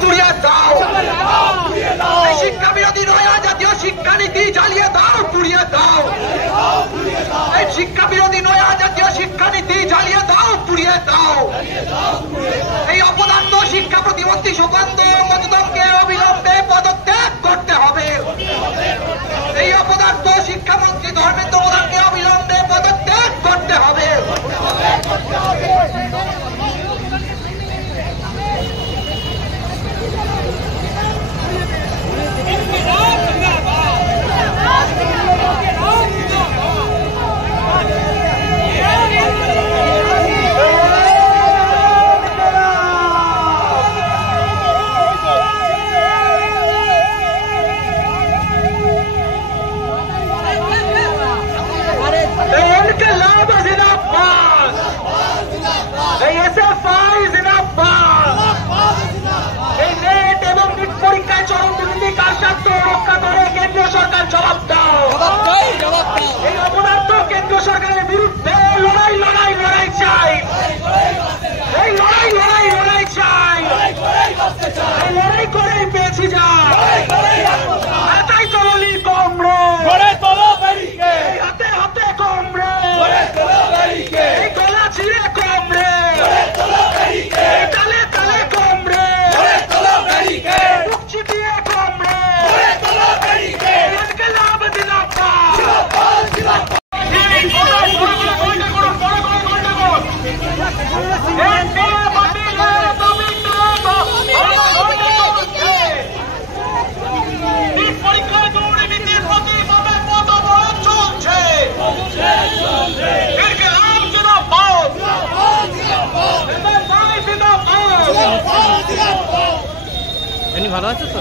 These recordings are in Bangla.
পুড়িয়ে দাও। এই শিক্ষা বিরোধী নয়া জাতীয় শিক্ষানীতি জ্বালিয়ে দাও, পুড়িয়ে দাও। এই শিক্ষা বিরোধী নয়া জাতীয় শিক্ষানীতি জ্বালিয়ে দাও, পুড়িয়ে দাও। এই অপদার্থ শিক্ষা প্রতিমন্ত্রী সুকান্ত মজুমদারকে অবিলম্বে পদত্যাগ করতে হবে। এই অপদার্থ শিক্ষামন্ত্রী ধর্মেন্দ্র প্রধানকে অবিলম্বে পদত্যাগ করতে হবে। ভালো আছে তো?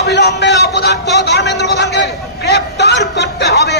অবিলম্বে অপদার্থ ধর্মেন্দ্র প্রধানকে গ্রেপ্তার করতে হবে।